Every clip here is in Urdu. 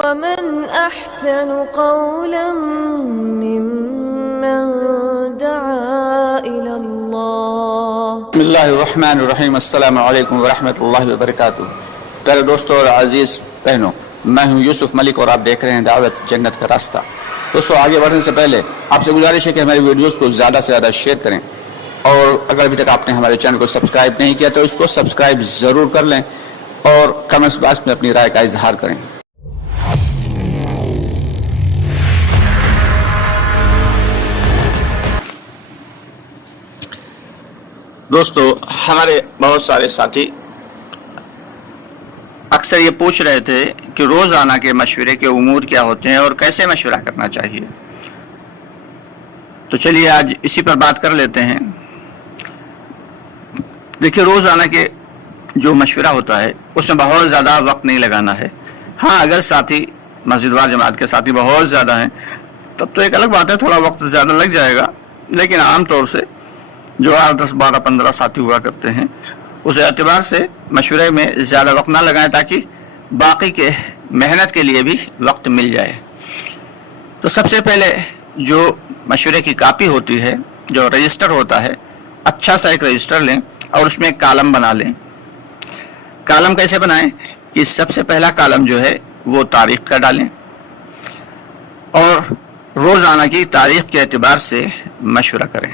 ومن أحسن قولا ممن دعا إلى الله. بسم اللہ الرحمن الرحیم. السلام علیکم ورحمۃ اللہ وبرکاتہ. پیارے دوستوں اور عزیز بہنوں، میں ہوں یوسف ملک اور آپ دیکھ رہے ہیں دعوت جنت کا راستہ. دوستوں، آگے بڑھنے سے پہلے آپ سے گزارش ہے کہ ہماری ویڈیوز کو زیادہ سے زیادہ شیئر کریں، اور اگر ابھی تک آپ نے ہمارے چینل کو سبسکرائب نہیں کیا تو اس کو سبسکرائب ضرور کر لیں اور کمنٹس باکس میں اپنی رائے کا اظہار کریں. دوستو، ہمارے بہت سارے ساتھی اکثر یہ پوچھ رہے تھے کہ روزانہ کے مشورے کے امور کیا ہوتے ہیں اور کیسے مشورہ کرنا چاہیے. تو چلیے آج اسی پر بات کر لیتے ہیں. دیکھیے، روزانہ کے جو مشورہ ہوتا ہے اس میں بہت زیادہ وقت نہیں لگانا ہے. ہاں، اگر ساتھی مسجد وار جماعت کے ساتھی بہت زیادہ ہیں تب تو ایک الگ بات ہے، تھوڑا وقت زیادہ لگ جائے گا. لیکن عام طور سے جو 8 10 12 15 ساتھی ہوا کرتے ہیں اس اعتبار سے مشورے میں زیادہ وقت نہ لگائیں تاکہ باقی کے محنت کے لیے بھی وقت مل جائے. تو سب سے پہلے جو مشورے کی کاپی ہوتی ہے، جو رجسٹر ہوتا ہے، اچھا سا ایک رجسٹر لیں اور اس میں ایک کالم بنا لیں. کالم کیسے بنائیں کہ سب سے پہلا کالم جو ہے وہ تاریخ کا ڈالیں اور روزانہ کی تاریخ کے اعتبار سے مشورہ کریں.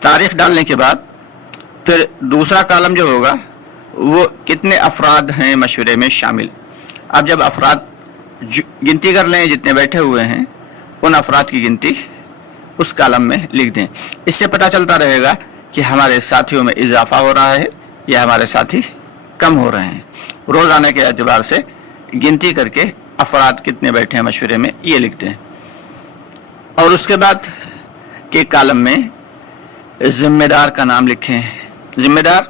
تاریخ ڈالنے کے بعد پھر دوسرا کالم جو ہوگا وہ کتنے افراد ہیں مشورے میں شامل. اب جب افراد گنتی کر لیں جتنے بیٹھے ہوئے ہیں، ان افراد کی گنتی اس کالم میں لکھ دیں. اس سے پتہ چلتا رہے گا کہ ہمارے ساتھیوں میں اضافہ ہو رہا ہے یا ہمارے ساتھی کم ہو رہے ہیں. روزانہ کے اعتبار سے گنتی کر کے افراد کتنے بیٹھے ہیں مشورے میں یہ لکھ دیں. اور اس کے بعد کے کالم میں ذمہ دار کا نام لکھیں. ذمہ دار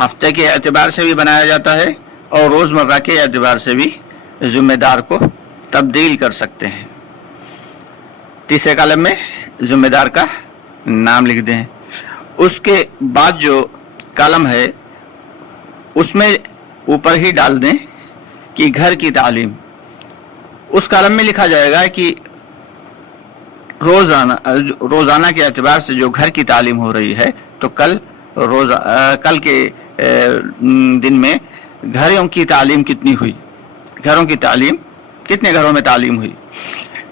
ہفتے کے اعتبار سے بھی بنایا جاتا ہے اور روزمرہ کے اعتبار سے بھی ذمہ دار کو تبدیل کر سکتے ہیں. تیسرے کالم میں ذمہ دار کا نام لکھ دیں. اس کے بعد جو کالم ہے اس میں اوپر ہی ڈال دیں کہ گھر کی تعلیم. اس کالم میں لکھا جائے گا کہ روزانہ کے اعتبار سے جو گھر کی تعلیم ہو رہی ہے تو کل کے دن میں گھروں کی تعلیم کتنی ہوئی، گھروں کی تعلیم کتنے گھروں میں تعلیم ہوئی.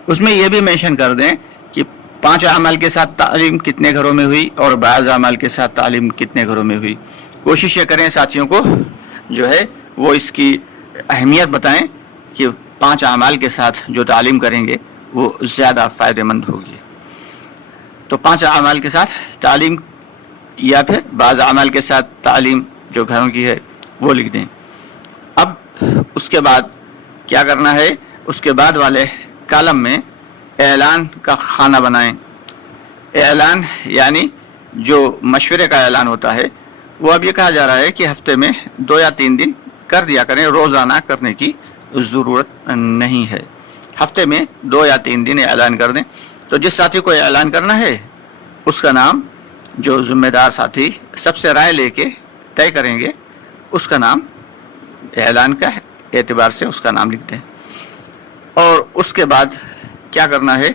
اس میں یہ بھی مینشن کر دیں کہ 5 اعمال کے ساتھ تعلیم کتنے گھروں میں ہوئی اور بعض اعمال کے ساتھ تعلیم کتنے گھروں میں ہوئی. کوشش یہ کریں ساتھیوں کو جو ہے وہ اس کی اہمیت بتائیں کہ 5 اعمال کے ساتھ جو تعلیم کریں گے وہ زیادہ فائدہ مند ہوگی. تو 5 اعمال کے ساتھ تعلیم یا پھر بعض اعمال کے ساتھ تعلیم جو گھروں کی ہے وہ لکھ دیں. اب اس کے بعد کیا کرنا ہے، اس کے بعد والے کالم میں اعلان کا خانہ بنائیں. اعلان یعنی جو مشورے کا اعلان ہوتا ہے وہ اب یہ کہا جا رہا ہے کہ ہفتے میں 2 یا 3 دن کر دیا کریں، روزانہ کرنے کی ضرورت نہیں ہے. ہفتے میں 2 یا 3 دن اعلان کر دیں. تو جس ساتھی کو اعلان کرنا ہے اس کا نام، جو ذمہ دار ساتھی سب سے رائے لے کے طے کریں گے، اس کا نام اعلان کا اعتبار سے اس کا نام لکھ دیں. اور اس کے بعد کیا کرنا ہے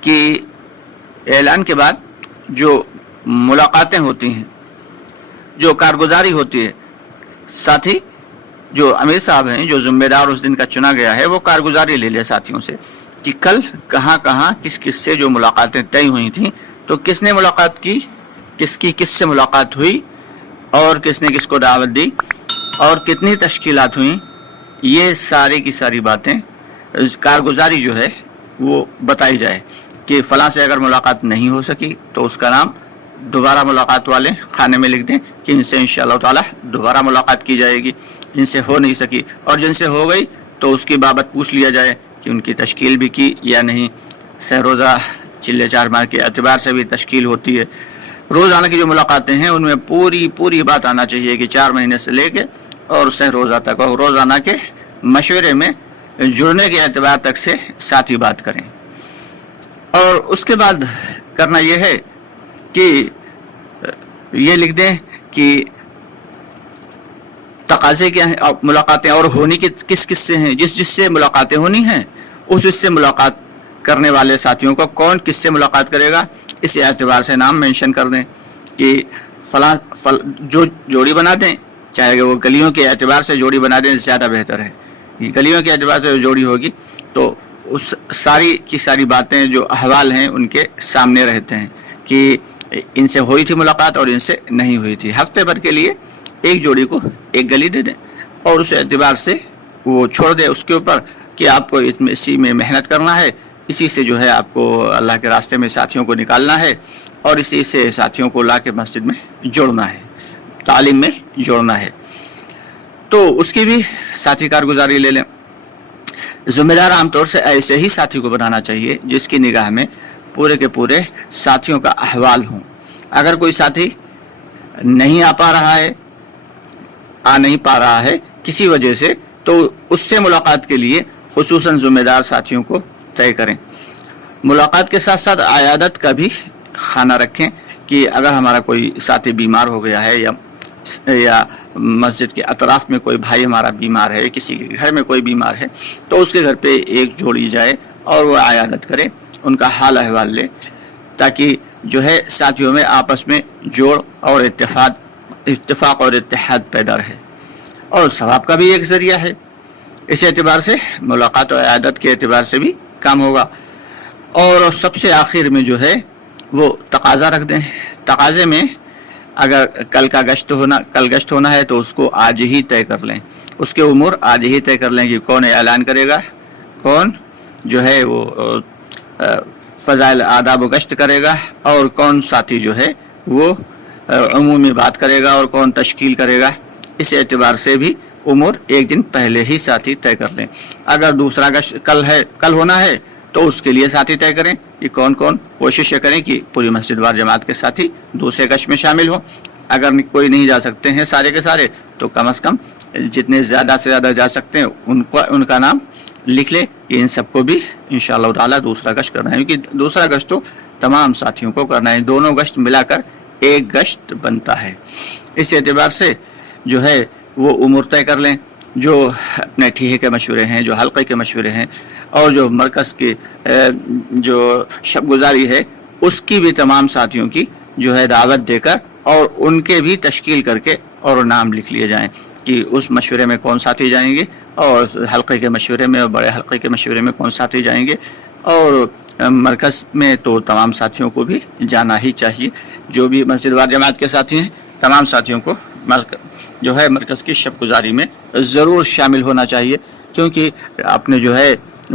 کہ اعلان کے بعد جو ملاقاتیں ہوتی ہیں، جو کارگزاری ہوتی ہے، ساتھی جو امیر صاحب ہیں، جو ذمہ دار اس دن کا چنا گیا ہے، وہ کارگزاری لے لے ساتھیوں سے کہ کل کہاں کہاں کس کس سے جو ملاقاتیں طے ہوئی تھیں، تو کس نے ملاقات کی، کس سے ملاقات ہوئی اور کس نے کس کو دعوت دی اور کتنی تشکیلات ہوئیں. یہ ساری کی ساری باتیں کارگزاری جو ہے وہ بتائی جائے کہ فلاں سے اگر ملاقات نہیں ہو سکی تو اس کا نام دوبارہ ملاقات والے خانے میں لکھ دیں کہ ان سے انشاءاللہ تعالی دوبارہ ملاقات کی جائے گی. جن سے ہو نہیں سکی اور جن سے ہو گئی تو اس کی بابت پوچھ لیا جائے کہ ان کی تشکیل بھی کی یا نہیں. سہ روزہ چلے 4 ماہ کے اعتبار سے بھی تشکیل ہوتی ہے. روزانہ کی جو ملاقاتیں ہیں ان میں پوری بات آنا چاہیے کہ 4 مہینے سے لے کے اور سہ روزہ تک اور روزانہ کے مشورے میں جڑنے کے اعتبار تک سے ساتھی بات کریں. اور اس کے بعد کرنا یہ ہے کہ یہ لکھ دیں کہ تقاضے کیا ہیں, ملاقاتیں اور ہونی کس کس سے ہیں, جس سے ملاقاتیں ہونی ہیں اس سے ملاقات کرنے والے ساتھیوں کو کون کس سے ملاقات کرے گا, اس اعتبار سے نام مینشن کر دیں کہ فلاں جو جوڑی بنا دیں, چاہے وہ گلیوں کے اعتبار سے جوڑی بنا دیں زیادہ بہتر ہے. گلیوں کے اعتبار سے جو جوڑی ہوگی تو اس ساری کی ساری باتیں جو احوال ہیں ان کے سامنے رہتے ہیں کہ ان سے ہوئی تھی ملاقات اور ان سے نہیں ہوئی تھی. ہفتے بھر کے لیے ایک جوڑی کو ایک گلی دے دیں اور اس اعتبار سے وہ چھوڑ دیں اس کے اوپر کہ آپ کو اسی میں محنت کرنا ہے, اسی سے جو ہے آپ کو اللہ کے راستے میں ساتھیوں کو نکالنا ہے اور اسی سے ساتھیوں کو لا کے مسجد میں جوڑنا ہے, تعلیم میں جوڑنا ہے. تو اس کی بھی ساتھی کارگزاری لے لیں. ذمہ دار عام طور سے ایسے ہی ساتھی کو بنانا چاہیے جس کی نگاہ میں پورے کے پورے ساتھیوں کا احوال ہوں. اگر کوئی ساتھی نہیں پا رہا ہے کسی وجہ سے, تو اس سے ملاقات کے لیے خصوصاً ذمہ دار ساتھیوں کو طے کریں. ملاقات کے ساتھ ساتھ عیادت کا بھی خانہ رکھیں کہ اگر ہمارا کوئی ساتھی بیمار ہو گیا ہے یا مسجد کے اطراف میں کوئی بھائی ہمارا بیمار ہے, کسی کے گھر میں کوئی بیمار ہے, تو اس کے گھر پہ ایک جوڑی جائے اور وہ عیادت کرے, ان کا حال احوال لے, تاکہ جو ہے ساتھیوں میں آپس میں جوڑ اور اتفاق اور اتحاد پیدا رہے اور ثواب کا بھی ایک ذریعہ ہے. اس اعتبار سے ملاقات اور عیادت کے اعتبار سے بھی کام ہوگا. اور سب سے آخر میں جو ہے وہ تقاضا رکھ دیں. تقاضے میں اگر کل گشت ہونا ہے تو اس کو آج ہی طے کر لیں, اس کے امور آج ہی طے کر لیں کہ کون اعلان کرے گا, کون جو ہے وہ فضائل آداب و گشت کرے گا, اور کون ساتھی جو ہے وہ عمومی بات کرے گا اور کون تشکیل کرے گا. اس اعتبار سے بھی امور ایک دن پہلے ہی ساتھی طے کر لیں. اگر دوسرا گشت کل ہونا ہے تو اس کے لیے ساتھی طے کریں کہ کون کوشش کریں کہ پوری مسجد وار جماعت کے ساتھی دوسرے گشت میں شامل ہوں. اگر کوئی نہیں جا سکتے ہیں سارے کے سارے, تو کم از کم جتنے زیادہ سے زیادہ جا سکتے ہیں ان کا نام لکھ لے کہ ان سب کو بھی انشاءاللہ تعالی دوسرا گشت کرنا ہے, کیونکہ دوسرا گشت تو تمام ساتھیوں کو کرنا ہے, دونوں گشت ملا کر ایک گشت بنتا ہے. اس اعتبار سے جو ہے وہ امور طے کر لیں, جو اپنے ٹھیکے کے مشورے ہیں, جو حلقے کے مشورے ہیں, اور جو مرکز کی جو شب گزاری ہے اس کی بھی تمام ساتھیوں کی جو ہے دعوت دے کر اور ان کے بھی تشکیل کر کے اور نام لکھ لیے جائیں کہ اس مشورے میں کون ساتھی جائیں گے, اور حلقے کے مشورے میں اور بڑے حلقے کے مشورے میں کون ساتھی جائیں گے. اور مرکز میں تو تمام ساتھیوں کو بھی جانا ہی چاہیے. جو بھی مسجد وار جماعت کے ساتھی ہیں تمام ساتھیوں کو جو ہے مرکز کی شب گزاری میں ضرور شامل ہونا چاہیے, کیونکہ اپنے جو ہے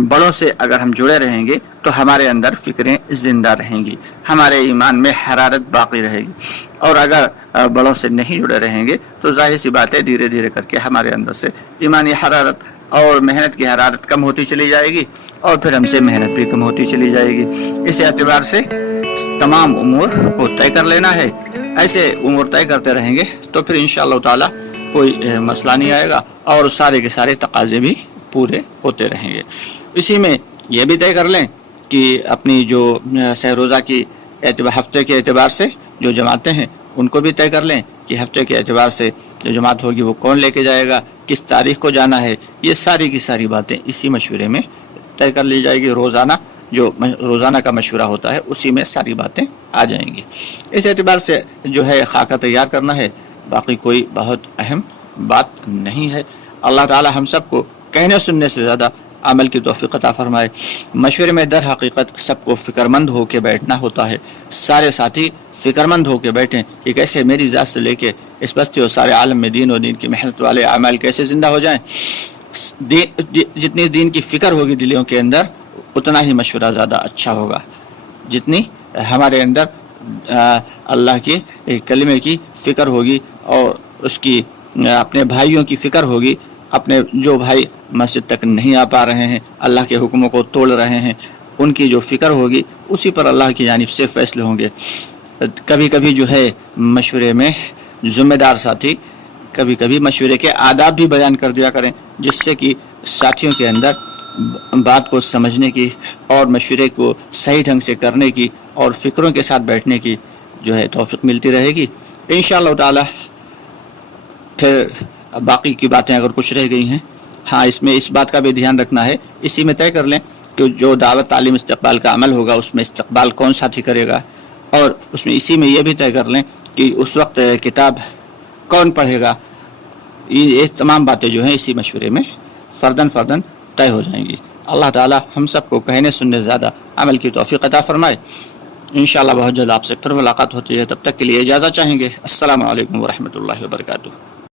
بڑوں سے اگر ہم جڑے رہیں گے تو ہمارے اندر فکریں زندہ رہیں گی, ہمارے ایمان میں حرارت باقی رہے گی. اور اگر بڑوں سے نہیں جڑے رہیں گے تو ظاہر سی بات ہے دھیرے دھیرے کر کے ہمارے اندر سے ایمانی حرارت اور محنت کی حرارت کم ہوتی چلی جائے گی, اور پھر ہم سے محنت بھی کم ہوتی چلی جائے گی. اس اعتبار سے تمام امور کو طے کر لینا ہے. ایسے امور طے کرتے رہیں گے تو پھر انشاءاللہ تعالی کوئی مسئلہ نہیں آئے گا اور سارے کے سارے تقاضے بھی پورے ہوتے رہیں گے. اسی میں یہ بھی طے کر لیں کہ اپنی جو سہ روزہ کی ہفتے کے اعتبار سے جو جماعتیں ہیں ان کو بھی طے کر لیں کہ ہفتے کے اعتبار سے جو جماعت ہوگی وہ کون لے کے جائے گا, کس تاریخ کو جانا ہے. یہ ساری کی ساری باتیں اسی مشورے میں طے کر لی جائے گی. روزانہ کا مشورہ ہوتا ہے اسی میں ساری باتیں آ جائیں گی. اس اعتبار سے جو ہے خاکہ تیار کرنا ہے, باقی کوئی بہت اہم بات نہیں ہے. اللہ تعالی ہم سب کو کہنے سننے سے زیادہ عمل کی توفیق عطا فرمائے. مشورے میں در حقیقت سب کو فکر مند ہو کے بیٹھنا ہوتا ہے. سارے ساتھی فکر مند ہو کے بیٹھیں کہ کیسے میری ذات سے لے کے اس بستی اور سارے عالم میں دین اور دین کی محنت والے اعمال کیسے زندہ ہو جائیں. جتنی دین کی فکر ہوگی دلوں کے اندر اتنا ہی مشورہ زیادہ اچھا ہوگا. جتنی ہمارے اندر اللہ کے کلمے کی فکر ہوگی اور اس کی اپنے بھائیوں کی فکر ہوگی, اپنے جو بھائی مسجد تک نہیں آ پا رہے ہیں, اللہ کے حکموں کو توڑ رہے ہیں, ان کی جو فکر ہوگی اسی پر اللہ کی جانب سے فیصلے ہوں گے. کبھی کبھی جو ہے مشورے میں ذمہ دار ساتھی کبھی کبھی مشورے کے آداب بھی بیان کر دیا کریں, جس سے کہ ساتھیوں کے اندر بات کو سمجھنے کی اور مشورے کو صحیح ڈھنگ سے کرنے کی اور فکروں کے ساتھ بیٹھنے کی جو ہے توفیق ملتی رہے گی. انشاءاللہ تعالی پھر اب باقی کی باتیں اگر کچھ رہ گئی ہیں، ہاں اس میں اس بات کا بھی دھیان رکھنا ہے، اسی میں طے کر لیں کہ جو دعوت تعلیم استقبال کا عمل ہوگا اس میں استقبال کون ساتھی کرے گا، اور اس میں اسی میں یہ بھی طے کر لیں کہ اس وقت کتاب کون پڑھے گا. یہ تمام باتیں جو ہیں اسی مشورے میں فرداً طے ہو جائیں گی. اللہ تعالی ہم سب کو کہنے سننے زیادہ عمل کی توفیق عطا فرمائے. انشاءاللہ بہت جلد آپ سے پھر ملاقات ہوتی ہے، تب تک کے لیے اجازت چاہیں گے. السلام علیکم ورحمۃ اللہ وبرکاتہ.